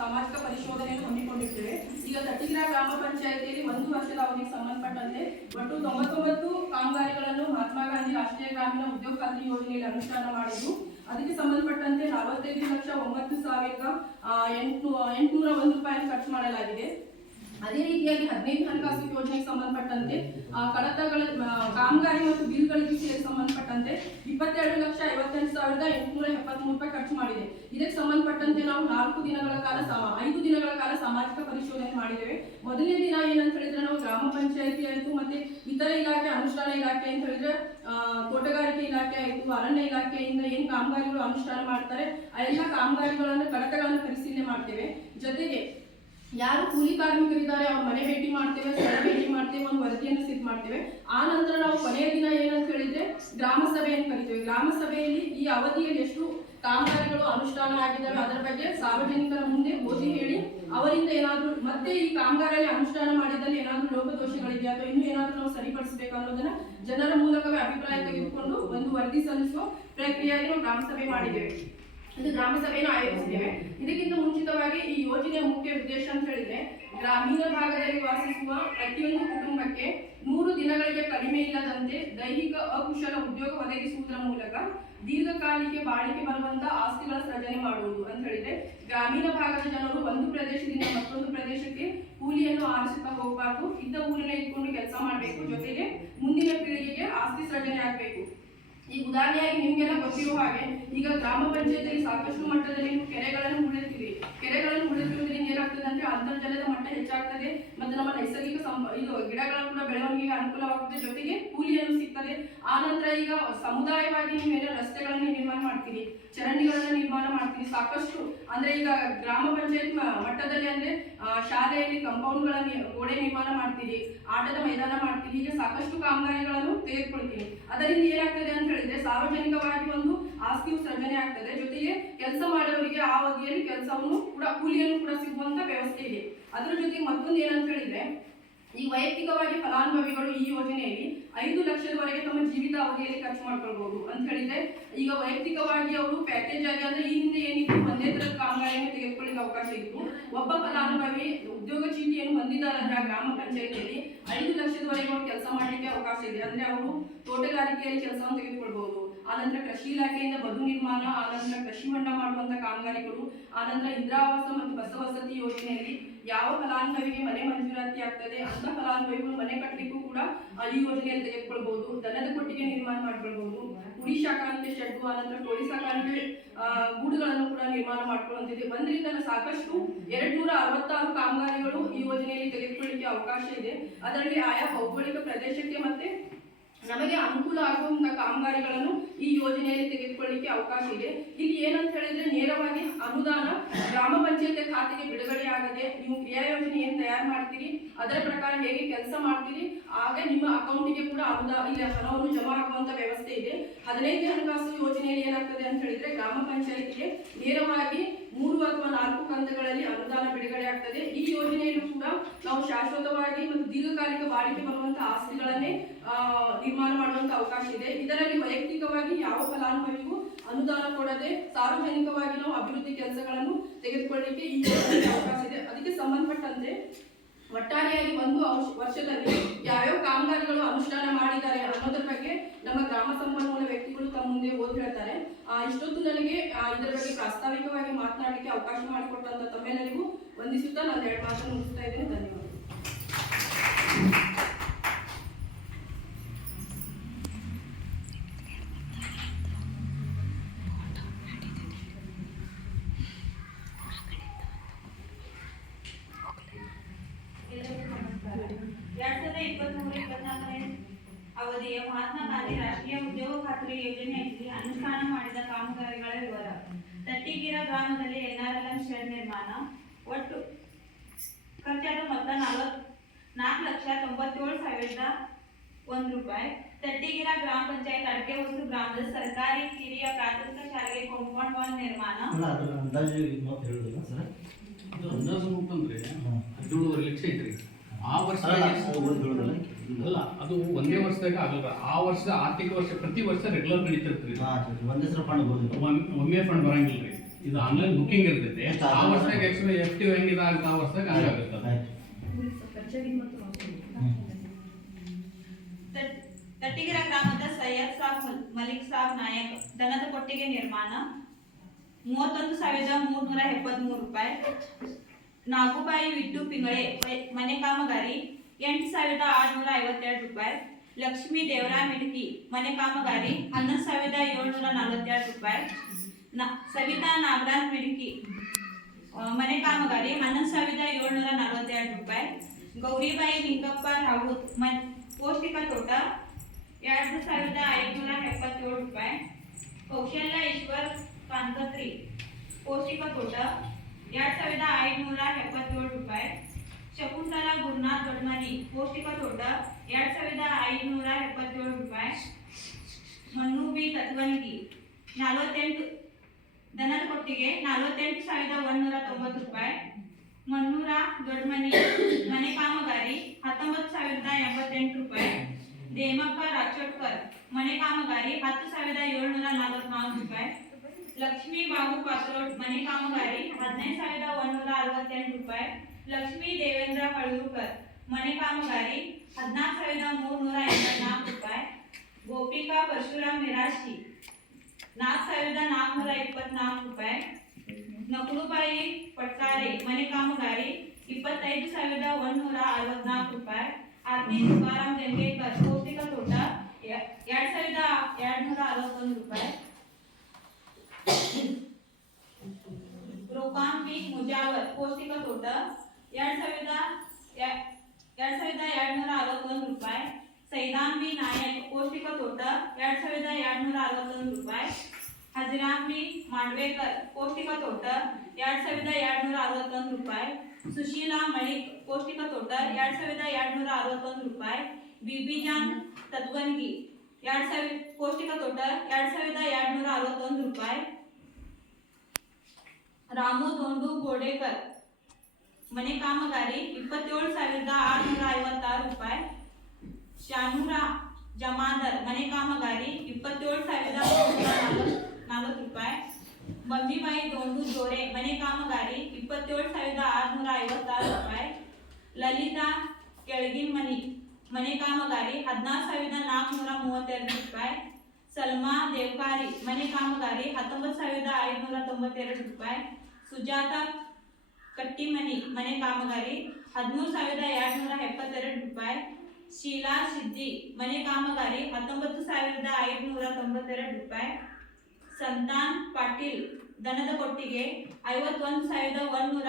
ಸಾಮಾಜಿಕ ಪರಿಶೋಧನೆಯನ್ನು ಹಮ್ಮಿಕೊಂಡಿದ್ದೇವೆ ಈಗ ತಟ್ಟಿಗಿರ ಗ್ರಾಮ ಪಂಚಾಯಿತಿಯಲ್ಲಿ ಒಂದು ವರ್ಷದ ಅವಧಿಗೆ ಸಂಬಂಧಪಟ್ಟಂತೆ ಒಟ್ಟು ತೊಂಬತ್ತೊಂಬತ್ತು ಕಾಮಗಾರಿಗಳನ್ನು ಮಹಾತ್ಮ ಗಾಂಧಿ ರಾಷ್ಟ್ರೀಯ ಗ್ರಾಮೀಣ ಉದ್ಯೋಗ ಖಾತ್ರಿ ಯೋಜನೆಯಲ್ಲಿ ಅನುಷ್ಠಾನ ಮಾಡಿದ್ದು, ಅದಕ್ಕೆ ಸಂಬಂಧಪಟ್ಟಂತೆ ನಲವತ್ತೈದು ಲಕ್ಷ ಒಂಬತ್ತು ಸಾವಿರದ ಎಂಟು, ಎಂಟುನೂರ ಒಂದು ರೂಪಾಯಿ ಖರ್ಚು ಮಾಡಲಾಗಿದೆ. ಅದೇ ರೀತಿಯಾಗಿ ಹದಿನೈದು ಹಣಕಾಸು ಯೋಜನೆಗೆ ಸಂಬಂಧಪಟ್ಟಂತೆ ಕಡತಗಳ ಕಾಮಗಾರಿ ಮತ್ತು ಬಿಲ್ಗಳಿಗೆ ಸಂಬಂಧಪಟ್ಟಂತೆ ಇಪ್ಪತ್ತೆರಡು ಲಕ್ಷ ಐವತ್ತೆಂಟು ಸಾವಿರದ ಎಂಟುನೂರ ಎಪ್ಪತ್ಮೂರು ರೂಪಾಯಿ ಖರ್ಚು ಮಾಡಿದೆ. ಇದಕ್ಕೆ ಸಂಬಂಧಪಟ್ಟಂತೆ ನಾವು ನಾಲ್ಕು ದಿನಗಳ ಕಾಲ ಐದು ದಿನಗಳ ಕಾಲ ಸಾಮಾಜಿಕ ಪರಿಶೋಧನೆ ಮಾಡಿದ್ದೇವೆ. ಮೊದಲನೇ ದಿನ ಏನಂತ ಹೇಳಿದ್ರೆ ನಾವು ಗ್ರಾಮ ಪಂಚಾಯತಿ ಆಯಿತು, ಮತ್ತೆ ಇತರ ಇಲಾಖೆ, ಅನುಷ್ಠಾನ ಇಲಾಖೆ ಅಂತ ಹೇಳಿದ್ರೆ ತೋಟಗಾರಿಕೆ ಇಲಾಖೆ ಆಯಿತು, ಅರಣ್ಯ ಇಲಾಖೆಯಿಂದ ಏನು ಕಾಮಗಾರಿಗಳು ಅನುಷ್ಠಾನ ಮಾಡ್ತಾರೆ, ಆ ಎಲ್ಲ ಕಾಮಗಾರಿಗಳನ್ನು, ಕಡತಗಳನ್ನು ಪರಿಶೀಲನೆ ಮಾಡ್ತೇವೆ. ಜೊತೆಗೆ ಯಾರು ಕೂಲಿ ಕಾರ್ಮಿಕರಿದ್ದಾರೆ, ಅವ್ರ ಮನೆ ಭೇಟಿ ಮಾಡ್ತೇವೆ, ಸ್ಥಳ ಭೇಟಿ ಮಾಡ್ತೇವೆ, ಒಂದು ವರದಿಯನ್ನು ಸಿದ್ಧ ಮಾಡ್ತೇವೆ. ಆ ನಂತರ ನಾವು ಕೊನೆಯ ದಿನ ಏನಂತ ಹೇಳಿದ್ರೆ, ಗ್ರಾಮ ಸಭೆಯನ್ನು ಕರಿತೇವೆ. ಗ್ರಾಮ ಸಭೆಯಲ್ಲಿ ಈ ಅವಧಿಯಲ್ಲಿ ಎಷ್ಟು ಕಾಮಗಾರಿಗಳು ಅನುಷ್ಠಾನ ಆಗಿದ್ದಾವೆ, ಅದರ ಬಗ್ಗೆ ಸಾರ್ವಜನಿಕರ ಮುಂದೆ ಓದಿ ಹೇಳಿ, ಅವರಿಂದ ಏನಾದರೂ ಮತ್ತೆ ಈ ಕಾಮಗಾರಿಯಲ್ಲಿ ಅನುಷ್ಠಾನ ಮಾಡಿದಲ್ಲಿ ಏನಾದರೂ ಲೋಪದೋಷಗಳಿದೆಯಾ ಅಥವಾ ಇನ್ನೂ ಏನಾದರೂ ನಾವು ಸರಿಪಡಿಸಬೇಕು ಅನ್ನೋದನ್ನ ಜನರ ಮೂಲಕವೇ ಅಭಿಪ್ರಾಯ ತೆಗೆದುಕೊಂಡು ಒಂದು ವರದಿ ಸಲ್ಲಿಸುವ ಪ್ರಕ್ರಿಯೆಯಾಗಿ ನಾವು ಗ್ರಾಮ ಸಭೆ ಮಾಡಿದ್ದೇವೆ. ಇದು ಗ್ರಾಮ ಸಭೆಯನ್ನು ಆಯೋಜಿಸಿದ್ದೇವೆ. ಇದಕ್ಕಿಂತ ಮುಂಚಿತವಾಗಿ ಯೋಜನೆಯ ಮುಖ್ಯ ಉದ್ದೇಶ ಅಂತ ಹೇಳಿದ್ರೆ, ಗ್ರಾಮೀಣ ಭಾಗದಲ್ಲಿ ವಾಸಿಸುವ ಪ್ರತಿಯೊಂದು ಕುಟುಂಬಕ್ಕೆ ನೂರು ದಿನಗಳಿಗೆ ಕಡಿಮೆ ಇಲ್ಲದಂತೆ ದೈಹಿಕ ಅಕುಶಲ ಉದ್ಯೋಗ ಒದಗಿಸುವುದರ ಮೂಲಕ ದೀರ್ಘಕಾಲಿಕೆ ಬಾಳಿಕೆ ಬರುವಂತ ಆಸ್ತಿಗಳ ಸೃಜನೆ ಮಾಡುವುದು ಅಂತ ಹೇಳಿದ್ರೆ, ಗ್ರಾಮೀಣ ಭಾಗದ ಜನರು ಒಂದು ಪ್ರದೇಶದಿಂದ ಮತ್ತೊಂದು ಪ್ರದೇಶಕ್ಕೆ ಕೂಲಿಯನ್ನು ಆರಿಸುತ್ತಾ ಹೋಗಬಾರ್ದು. ಇದ್ದ ಊರನ್ನ ಇಟ್ಕೊಂಡು ಕೆಲಸ ಮಾಡಬೇಕು. ಜೊತೆಗೆ ಮುಂದಿನ ಪೀಳಿಗೆಗೆ ಆಸ್ತಿ ಸೃಜನೆ ಆಗಬೇಕು. ಈ ಉದಾಹರಣೆಯಾಗಿ ನಿಮ್ಗೆಲ್ಲ ಗೊತ್ತಿರುವ ಹಾಗೆ, ಈಗ ಗ್ರಾಮ ಪಂಚಾಯತಿಯಲ್ಲಿ ಸಾಕಷ್ಟು ಮಟ್ಟದಲ್ಲಿ ಕೆರೆಗಳನ್ನು ಉಳಿತೀವಿ ಕೆರೆಗಳನ್ನು ಅಂತರ್ಜಲದ ಮಟ್ಟ ಹೆಚ್ಚಾಗ್ತದೆ ಮತ್ತು ನಮ್ಮ ನೈಸರ್ಗಿಕ ಇದು ಗಿಡಗಳ ಕೂಡ ಬೆಳವಣಿಗೆಗೆ ಅನುಕೂಲವಾಗುತ್ತದೆ ಜೊತೆಗೆ ಕೂಲಿಯನ್ನು ಸಿಗ್ತದೆ. ಆನಂತರ ನಂತರ ಈಗ ಸಮುದಾಯವಾಗಿ ಏನೋ ರಸ್ತೆಗಳನ್ನು ನಿರ್ಮಾಣ ಮಾಡ್ತೀರಿ ಚರಂಡಿಗಳನ್ನ ನಿರ್ಮಾಣ ಮಾಡ್ತೀರಿ ಸಾಕಷ್ಟು ಅಂದ್ರೆ ಈಗ ಗ್ರಾಮ ಪಂಚಾಯತ್ ಮಟ್ಟದಲ್ಲಿ ಅಂದ್ರೆ ಶಾಲೆಯಲ್ಲಿ ಕಂಪೌಂಡ್ಗಳ ಗೋಡೆ ನಿರ್ಮಾಣ ಮಾಡ್ತೀರಿ ಆಟದ ಮೈದಾನ ಮಾಡ್ತೀರಿ ಹೀಗೆ ಸಾಕಷ್ಟು ಕಾಮಗಾರಿಗಳನ್ನು ತೆಗೆದುಕೊಳ್ತೀವಿ. ಅದರಿಂದ ಏನಾಗ್ತದೆ ಅಂತ ಹೇಳಿದ್ರೆ ಸಾರ್ವಜನಿಕವಾಗಿ ಒಂದು ಆಸ್ತಿಯು ಸೃಜನೆ ಆಗ್ತದೆ. ಜೊತೆಗೆ ಕೆಲಸ ಮಾಡೋರಿಗೆ ಆ ಅವಧಿಯಲ್ಲಿ ಕೆಲಸವನ್ನು ಕೂಡ, ಕೂಲಿಯನ್ನು ಕೂಡ ವ್ಯವಸ್ಥೆ ಇದೆ ಅದರ ಜೊತೆಗೆ ಮತ್ತೊಂದು ಏನಂತ ಹೇಳಿದ್ರೆ, ಈ ವೈಯಕ್ತಿಕವಾಗಿ ಫಲಾನುಭವಿಗಳು ಈ ಯೋಜನೆಯಲ್ಲಿ ಐದು ಲಕ್ಷದವರೆಗೆ ತಮ್ಮ ಜೀವಿತ ಅವಧಿಯಲ್ಲಿ ಖರ್ಚು ಮಾಡ್ಕೊಳ್ಬಹುದು ಅಂತ ಹೇಳಿದ್ರೆ, ಈಗ ವೈಯಕ್ತಿಕವಾಗಿ ಅವರು ಪ್ಯಾಕೇಜ್ ಆಗಿ ಅಂದ್ರೆ ಈ ಹಿಂದೆ ಏನಿತ್ತು, ಒಂದೇ ತರದ ಕಾಮಗಾರಿಯನ್ನು ತೆಗೆದುಕೊಳ್ಳಿಕ್ಕೆ ಅವಕಾಶ ಇತ್ತು. ಒಬ್ಬ ಫಲಾನುಭವಿ ಉದ್ಯೋಗ ಚೀಟಿಯನ್ನು ಹೊಂದಿದ್ದಾರೆ ಅಂದ್ರೆ ಆ ಗ್ರಾಮ ಪಂಚಾಯತಿಯಲ್ಲಿ ಐದು ಲಕ್ಷದವರೆಗೆ ಅವರು ಕೆಲಸ ಮಾಡಲಿಕ್ಕೆ ಅವಕಾಶ ಇದೆ. ಅಂದ್ರೆ ಅವರು ತೋಟಗಾರಿಕೆಯಲ್ಲಿ ಕೆಲಸವನ್ನು ತೆಗೆದುಕೊಳ್ಬಹುದು. ಆನಂತರ ಕೃಷಿ ಇಲಾಖೆಯಿಂದ ಬದು ನಿರ್ಮಾಣ ಆನಂತರ ಕೃಷಿ ಹೊಂಡ ಮಾಡುವಂತ ಕಾಮಗಾರಿಗಳು ಆನಂತರ ಇಂದಿರಾವಾಸ ಮತ್ತು ಯೋಜನೆಯಲ್ಲಿ ಯಾವ ಫಲಾನುಭವಿಗೆ ಮನೆ ಮಂಜೂರಾತಿ ಆಗ್ತದೆ ಅಂತ ಫಲಾನುಭವಿಗಳು ಮನೆ ಕಟ್ಟಲಿಕ್ಕೂ ಕೂಡ ಈ ಯೋಜನೆಯಲ್ಲಿ ತೆಗೆದುಕೊಳ್ಬಹುದು. ದನದ ಕೊಟ್ಟಿಗೆ ನಿರ್ಮಾಣ ಮಾಡ್ಕೊಳ್ಬಹುದು. ಕುರಿ ಸಾಕಾಣಿಕೆ ಶೆಡ್, ಆನಂತರ ಕೋಳಿ ಸಾಕಾಣಿಕೆ ಗೂಡುಗಳನ್ನು ಕೂಡ ನಿರ್ಮಾಣ ಮಾಡ್ಕೊಳ್ಳುವಂತಿದೆ. ಒಂದರಿಂದ ಸಾಕಷ್ಟು ಎರಡ್ ನೂರ ಅರವತ್ತಾರು ಕಾಮಗಾರಿಗಳು ಈ ಯೋಜನೆಯಲ್ಲಿ ತೆಗೆದುಕೊಳ್ಳಿಕ್ಕೆ ಅವಕಾಶ ಇದೆ. ಅದರಲ್ಲಿ ಆಯಾ ಭೌಗೋಳಿಕ ಪ್ರದೇಶಕ್ಕೆ ಮತ್ತೆ ನಮಗೆ ಅನುಕೂಲ ಆಗುವಂತಹ ಕಾಮಗಾರಿಗಳನ್ನು ಈ ಯೋಜನೆಯಲ್ಲಿ ತೆಗೆದುಕೊಳ್ಳಿಕ್ಕೆ ಅವಕಾಶ ಇದೆ. ಇಲ್ಲಿ ಏನಂತ ಹೇಳಿದ್ರೆ, ನೇರವಾಗಿ ಅನುದಾನ ಗ್ರಾಮ ಪಂಚಾಯತ್ ಖಾತೆಗೆ ಬಿಡುಗಡೆ ಆಗದೆ ನೀವು ಕ್ರಿಯಾ ಯೋಜನೆ ಏನ್ ತಯಾರು ಮಾಡ್ತೀರಿ, ಅದರ ಪ್ರಕಾರ ಹೇಗೆ ಕೆಲಸ ಮಾಡ್ತೀರಿ, ಆಗ ನಿಮ್ಮ ಅಕೌಂಟಿಗೆ ಕೂಡ ಅನುದಾನ ಇಲ್ಲಿ ಹಣವನ್ನು ಜಮಾ ಆಗುವಂತ ವ್ಯವಸ್ಥೆ ಇದೆ. ಹದಿನೈದು ಹಣಕಾಸು ಯೋಜನೆಯಲ್ಲಿ ಏನಾಗ್ತದೆ ಅಂತ ಹೇಳಿದ್ರೆ ಗ್ರಾಮ ಪಂಚಾಯತಿಗೆ ನೇರವಾಗಿ ಮೂರು ಅಥವಾ ನಾಲ್ಕು ಕಂತುಗಳಲ್ಲಿ ಅನುದಾನ ಬಿಡುಗಡೆ ಆಗ್ತದೆ. ಈ ಯೋಜನೆಯಲ್ಲೂ ಕೂಡ ನಾವು ಶಾಶ್ವತವಾಗಿ ಮತ್ತು ದೀರ್ಘಕಾಲಿಕ ಬಾಳಿಕೆ ಬರುವಂತಹ ಆಸ್ತಿಗಳನ್ನೇ ನಿರ್ಮಾಣ ಮಾಡುವಂತ ಅವಕಾಶ ಇದೆ. ಇದರಲ್ಲಿ ವೈಯಕ್ತಿಕವಾಗಿ ಯಾವ ಫಲಾನುಭವಿಗೂ ಅನುದಾನ ಕೊಡದೆ ಸಾರ್ವಜನಿಕವಾಗಿ ನಾವು ಅಭಿವೃದ್ಧಿ ಕೆಲಸಗಳನ್ನು ತೆಗೆದುಕೊಳ್ಳಿಕ್ಕೆ ಈ ಅವಕಾಶ ಇದೆ ಅದಕ್ಕೆ ಸಂಬಂಧಪಟ್ಟಂತೆ ಒಟ್ಟಾರೆಯಾಗಿ ಒಂದು ವರ್ಷದಲ್ಲಿ ಯಾವ್ಯಾವ ಕಾಮಗಾರಿಗಳು ಅನುಷ್ಠಾನ ಮಾಡಿದ್ದಾರೆ ಅನ್ನೋದ್ರ ಬಗ್ಗೆ ನಮ್ಮ ಗ್ರಾಮ ಸಂಪನ್ಮೂಲ ವ್ಯಕ್ತಿಗಳು ತಮ್ಮ ಮುಂದೆ ಓದಿ ಹೇಳ್ತಾರೆ. ಆ, ಇಷ್ಟೊತ್ತು ನನಗೆ ಇದರ ಬಗ್ಗೆ ಪ್ರಾಸ್ತಾವಿಕವಾಗಿ ಮಾತನಾಡಲಿಕ್ಕೆ ಅವಕಾಶ ಮಾಡಿಕೊಟ್ಟಂತ ತಮ್ಮೆಲ್ಲರಿಗೂ ವಂದಿಸುತ್ತಾ ನಾನು ಎರಡು ಮಾತನ್ನು ಮುಗಿಸ್ತಾ ಇದ್ದೇನೆ. ಧನ್ಯವಾದ. ಎರಡ್ ಸಾವಿರದ ಇಪ್ಪತ್ಮೂರು ಇಪ್ಪತ್ನಾಲ್ಕನೇ ಅವಧಿಯ ಮಹಾತ್ಮ ಗಾಂಧಿ ರಾಷ್ಟ್ರೀಯ ಉದ್ಯೋಗ ಖಾತ್ರಿ ಯೋಜನೆಯಲ್ಲಿ ಅನುಷ್ಠಾನ ಮಾಡಿದ ಕಾಮಗಾರಿಗಳ ವಿವರ. ತಟ್ಟಿಗಿರ ಗ್ರಾಮದಲ್ಲಿ ಎನ್ಆರ್ಎಲ್ಎಂ ಶೆಡ್ ನಿರ್ಮಾಣ. ಒಟ್ಟು ಖರ್ಚಾದ ಮೊತ್ತ ನಲವತ್ ನಾಲ್ಕು ಲಕ್ಷ ತೊಂಬತ್ತೇಳು ಸಾವಿರದ ಒಂದು ರೂಪಾಯಿ. ತಟ್ಟಿಗಿರ ಗ್ರಾಮ ಪಂಚಾಯತ್ ಅಡಕೆ ಹೊಸು ಗ್ರಾಮದ ಸರ್ಕಾರಿ ಕಿರಿಯ ಪ್ರಾಥಮಿಕ ಶಾಲೆಗೆ ಕಾಂಪೌಂಡ್ ವಾಲ್ ನಿರ್ಮಾಣ. ಆ ವರ್ಷ ಅಲ್ಲ ಅದು ಅಲ್ಲ ಅದು ಒಂದೇ ವರ್ಷದಾಗ ಆಗಲ್ಲ ಆ ವರ್ಷ ಆರ್ಥಿಕ ವರ್ಷ ಪ್ರತಿ ವರ್ಷ ರೆಗ್ಯುಲರ್ ನಡೀತಿರ್ತೀರಿ ಸರಿ ಒಂದೇ ಸಲ ಫಂಡ್ ಒಮ್ಮೆ ಫಂಡ್ ಬರಂಗಿಲ್ಲ ರೀ. ಇದು ಆನ್ಲೈನ್ ಬುಕ್ಕಿಂಗ್ ಇರ್ತೈತೆ. ಆ ವರ್ಷದಾಗ ಎಕ್ಸ್ಟ್ರಾ ಎಫ್ ಟಿ ಹೆಂಗಿದೆ ಅಂತ ಆ ವರ್ಷದಾಗ ಹಂಗಾಗುತ್ತೆ ತಟ್ಟಿಗಿರ ಗ್ರಾಮದ ಸೈಯದ್ ಸಾಬ್ ಮಲ್- ಮಲಿಕ್ ಸಾಬ್ ನಾಯಕ್. ದನದ ಕೊಟ್ಟಿಗೆ ನಿರ್ಮಾಣ. ಮೂವತ್ತೊಂದು ಸಾವಿರದ ಮೂರ್ನೂರ ಎಪ್ಪತ್ಮೂರು ರೂಪಾಯಿ. ನಾಗುಬಾಯಿ ವಿಟ್ಟು ಪಿಂಗಳೆ ವೈ- ಮನೆ ಕಾಮಗಾರಿ ಎಂಟು ಸಾವಿರದ ಆರುನೂರ ಐವತ್ತೆರಡು ರೂಪಾಯಿ ಲಕ್ಷ್ಮೀ ದೇವರಾಮ್ ಮಿಡ್ಕಿ ಮನೆ ಕಾಮಗಾರಿ ಹನ್ನೊಂದು ಸಾವಿರದ ಏಳ್ನೂರ ನಲವತ್ತೆರಡು ರೂಪಾಯಿ ನ ಸವಿತಾ ನಾಗರಾಜ್ ಮಿಡ್ಕಿ ಆ, ಮನೆ ಕಾಮಗಾರಿ ಹನ್ನೊಂದು ಸಾವಿರದ ಏಳ್ನೂರ ನಲವತ್ತೆರಡು ರೂಪಾಯಿ ಗೌರಿಬಾಯಿ ನಿಂಗಪ್ಪ ರಾವುತ್ ಮನ್ ಪೌಷ್ಟಿಕ ತೋಟ ಎರಡು ಸಾವಿರದ ಐದುನೂರ ಎಪ್ಪತ್ತೇಳು ರೂಪಾಯಿ ಕೌಶಲ್ಯ ಈಶ್ವರ್ ಕಾಂತತ್ರಿ ಪೌಷ್ಟಿಕ ತೋಟ ಎರಡು ಸಾವಿರದ ಐದುನೂರ ಎಪ್ಪತ್ತೇಳು ರೂಪಾಯಿ ಶಕುಂತಲಾ ಗುರುನಾಥ್ ದೊಡ್ಮನಿ ಪೌಷ್ಟಿಕ ತೋಟ ಎರಡು ಸಾವಿರದ ಐದುನೂರ ಎಪ್ಪತ್ತೇಳು ರೂಪಾಯಿ ಮನ್ನು ಬಿ ತತ್ವನಿಗಿ ನಲವತ್ತೆಂಟು ದನದ ಕೊಟ್ಟಿಗೆ ನಲವತ್ತೆಂಟು ಸಾವಿರದ ಒಂದೂರ ತೊಂಬತ್ತು ರೂಪಾಯಿ ಮನ್ನೂರ ದೊಡ್ಡಮನಿ ಮನೆ ಕಾಮಗಾರಿ ಹತ್ತೊಂಬತ್ತು ಸಾವಿರದ ಎಂಬತ್ತೆಂಟು ರೂಪಾಯಿ ದೇಮಪ್ಪ ರಾಚೋಡ್ಕರ್ ಮನೆ ಕಾಮಗಾರಿ ಹತ್ತು ಸಾವಿರದ ಏಳ್ನೂರ ನಲವತ್ನಾಲ್ಕು ರೂಪಾಯಿ ಲಕ್ಷ್ಮೀ ಬಾಬು ಪಾತ್ರೋಡ್ ಮನೆ ಕಾಮಗಾರಿ ಹದಿನೈದು ಸಾವಿರದ ಒಂದೂರ ಅರವತ್ತೆಂಟು ರೂಪಾಯಿ ಲಕ್ಷ್ಮೀ ದೇವೇಂದ್ರ ಹಳೂರ್ಕರ್ ಮನೆ ಕಾಮಗಾರಿ ಹದಿನಾಲ್ಕು ಸಾವಿರದ ಮೂರ್ನೂರ ಎಂಬತ್ನಾಲ್ಕು ರೂಪಾಯಿ ಗೋಪಿಕಾ ಪರಶುರಾಮ್ ನಿರಾಶಿ ನಾಲ್ಕು ಸಾವಿರದ ನಾಲ್ಕುನೂರ ಇಪ್ಪತ್ನಾಲ್ಕು ರೂಪಾಯಿ ನಕುಳುಬಾಯಿ ಪಟ್ಕಾರೆ ಮನೆ ಕಾಮಗಾರಿ ಇಪ್ಪತ್ತೈದು ಸಾವಿರದ ಒಂದೂರ ಅರವತ್ನಾಲ್ಕು ರೂಪಾಯಿ ಆರ್ತಿ ತುಕಾರಾಮ್ ಗಂಗೇಕರ್ ಪೌಷ್ಟಿಕ ತೋಟ ಎ- ಎರಡ್ ಸಾವಿರದ ಎರಡ್ನೂರ ಅರವತ್ತೊಂದು ರೂಪಾಯಿ ರೋಕಾನ್ ಬಿ ಮುಜಾವರ್ ಪೌಷ್ಟಿಕ ತೋಟ ಎರಡ್ ಸಾವಿರದ ಎ- ಎರಡ್ ಸಾವಿರದ ಎರಡ್ನೂರ ಅರವತ್ತೊಂದು ರೂಪಾಯಿ ಸೈದಾಂಬಿ ನಾಯಕ್ ಪೌಷ್ಟಿಕ ತೋಟ ಎರಡ್ ಸಾವಿರದ ಎರಡ್ನೂರ ಅರವತ್ತೊಂದು ರೂಪಾಯಿ ಹಜರಾಂಬಿ ಮಾಡ್ವೇಕರ್ ಪೌಷ್ಟಿಕ ತೋಟ ಎರಡ್ ಸಾವಿರದ ಎರಡ್ನೂರ ಅರವತ್ತೊಂದು ರೂಪಾಯಿ ಸುಶೀಲಾ ಮಳಿಕ್ ಪೌಷ್ಟಿಕ ತೋಟ ಎರಡ್ ಸಾವಿರದ ಎರಡ್ನೂರ ಅರವತ್ತೊಂದು ರೂಪಾಯಿ ಬಿಬಿಜಾನ್ ತತ್ವನ್ಗಿ ಎರಡ್ ಸಾವಿರ ಪೌಷ್ಟಿಕ ತೋಟ ಎರಡ್ ಸಾವಿರದ ಎರಡ್ನೂರ ಅರವತ್ತೊಂದು ರೂಪಾಯಿ ರಾಮು ದೊಂಡು ಗೋಡೇಕರ್ ಮನೆ ಕಾಮಗಾರಿ ಇಪ್ಪತ್ತೇಳು ಸಾವಿರದ ಆರುನೂರ ಐವತ್ತಾರು ರೂಪಾಯಿ ಶಾನೂರ ಜಮಾದರ್, ಮನೆ ಕಾಮಗಾರಿ, ಇಪ್ಪತ್ತೇಳು ಸಾವಿರದ ನಲವತ್ತು ರೂಪಾಯಿ. ಬಂಬಿಬಾಯಿ ದೊಂಡು ಜೋರೆ, ಮನೆ ಕಾಮಗಾರಿ, ಇಪ್ಪತ್ತೇಳು ಸಾವಿರದ ಆರುನೂರ ಐವತ್ತಾರು ರೂಪಾಯಿ. ಲಲಿತಾ ಕೆಳಗಿನ ಮನಿ, ಮನೆ ಕಾಮಗಾರಿ, ಹದಿನಾರು ಸಾವಿರದ ನಾಲ್ಕುನೂರ ಮೂವತ್ತೆರಡು ರೂಪಾಯಿ. ಸಲ್ಮಾ ದೇವ್ಕಾರಿ, ಮನೆ ಕಾಮಗಾರಿ, ಹತ್ತೊಂಬತ್ತು ಸಾವಿರದ ಐದುನೂರ ತೊಂಬತ್ತೆರಡು ರೂಪಾಯಿ. ಸುಜಾತ ಕಟ್ಟಿಮನಿ, ಮನೆ ಕಾಮಗಾರಿ, ಹದಿಮೂರು ಸಾವಿರದ ಎರಡುನೂರ ಎಪ್ಪತ್ತೆರಡು ರೂಪಾಯಿ. ಶೀಲಾ ಸಿದ್ದಿ, ಮನೆ ಕಾಮಗಾರಿ ಹತ್ತೊಂಬತ್ತು ಸಾವಿರದ ಐದುನೂರ ತೊಂಬತ್ತೆರಡು ರೂಪಾಯಿ. ಸಂತಾನ್ ಪಾಟೀಲ್, ದನದ ಕೊಟ್ಟಿಗೆ ಐವತ್ತೊಂದು ಸಾವಿರದ ಒಂದೂರ